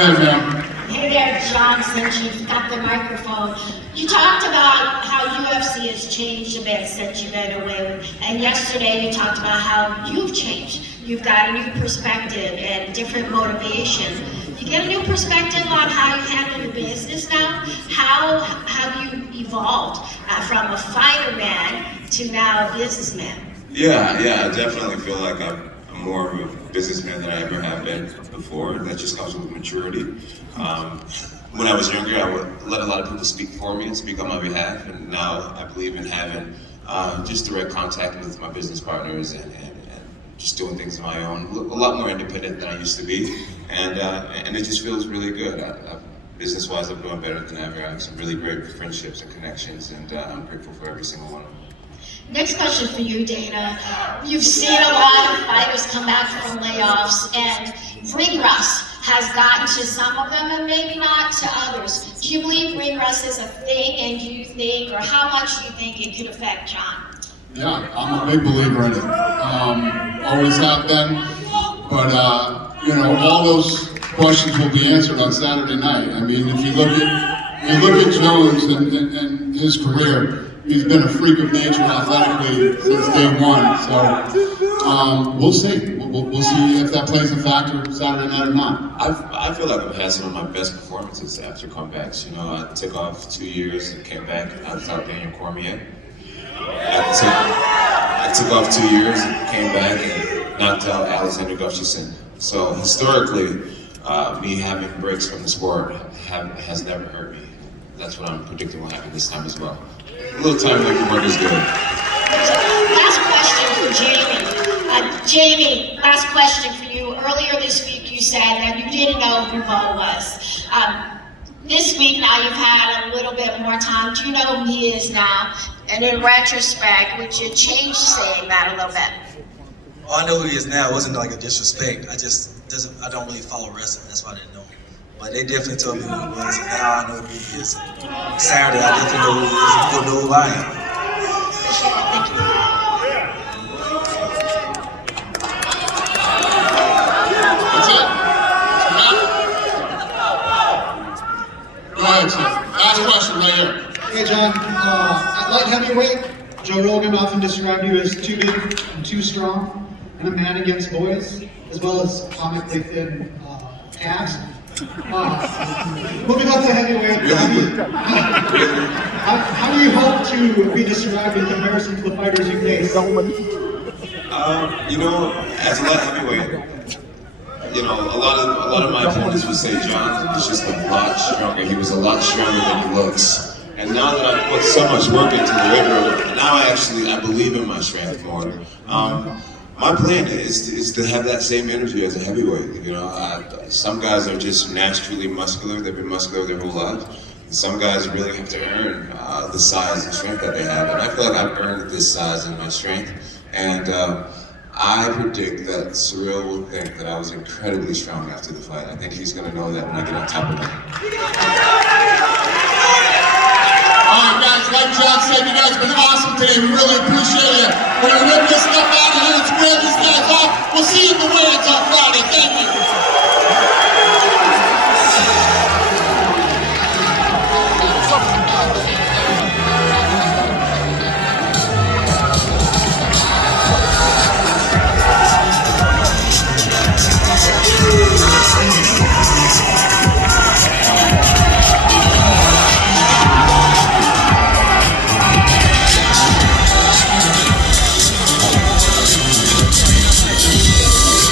ahead, ma'am. Hey there, John, since you've got the microphone. You talked about how UFC has changed a bit since you've been away. And yesterday you talked about how you've changed. You've got a new perspective and different motivation. You get a new perspective on how you handle your business now. How have you evolved from a fighter man to now a businessman? Yeah, I definitely feel like I'm more of a businessman than I ever have been before. That just comes with maturity. When I was younger, I would let a lot of people speak for me and speak on my behalf, and now I believe in having just direct contact with my business partners and just doing things on my own. A lot more independent than I used to be, and it just feels really good. Business-wise, I'm doing better than ever. I have some really great friendships and connections, and I'm grateful for every single one of them. Next question for you, Dana. You've seen a lot of fighters come back from layoffs, and ring rust has gotten to some of them and maybe not to others. Do you believe ring rust is a thing, and do you think, or how much do you think it could affect Jon? Yeah, I'm a big believer in it. Always have been, but all those questions will be answered on Saturday night. I mean, if you look at Jones and his career, he's been a freak of nature athletically since day one. So we'll see. We'll see if that plays a factor Saturday night or not. I feel like I've had some of my best performances after comebacks. You know, I took off 2 years and came back outside Daniel Cormier. I took off 2 years and came back and knocked out Alexander Gustafsson. So historically, me having breaks from the sport has never hurt me. That's what I'm predicting will happen this time as well. A little time making work is good. Last question for Jamie. Jamie, last question for you. Earlier this week you said that you didn't know who Bo was. This week now you've had a little bit more time. Do you know who he is now? And in retrospect, would you change saying that a little bit? Well, I know who he is now. It wasn't like a disrespect. I don't really follow wrestling. That's why I didn't know him. But they definitely told me who he was, and now I know who he is. Saturday, I definitely know who he is, and he'll know who I am. Thank you. That's it? Go ahead, sir. Last question right here. Hey, Jon. At light heavyweight, Joe Rogan often described you as too big and too strong, and a man against boys, as well as comically thin abs. Moving up to heavyweight, how do you hope to be described in comparison to the fighters you face? As a light heavyweight, a lot of my opponents would say Jon is just a lot stronger. He was a lot stronger than he looks. And now that I've put so much work into the weight room, now I believe in my strength more. My plan is to have that same energy as a heavyweight. Some guys are just naturally muscular. They've been muscular their whole life. And some guys really have to earn the size and strength that they have. And I feel like I've earned this size and my strength. And I predict that Cyril will think that I was incredibly strong after the fight. I think he's going to know that when I get on top of him. All right, guys, like Jon said, you guys have been awesome today. We really appreciate it. We're going to rip this stuff out of here. It's real.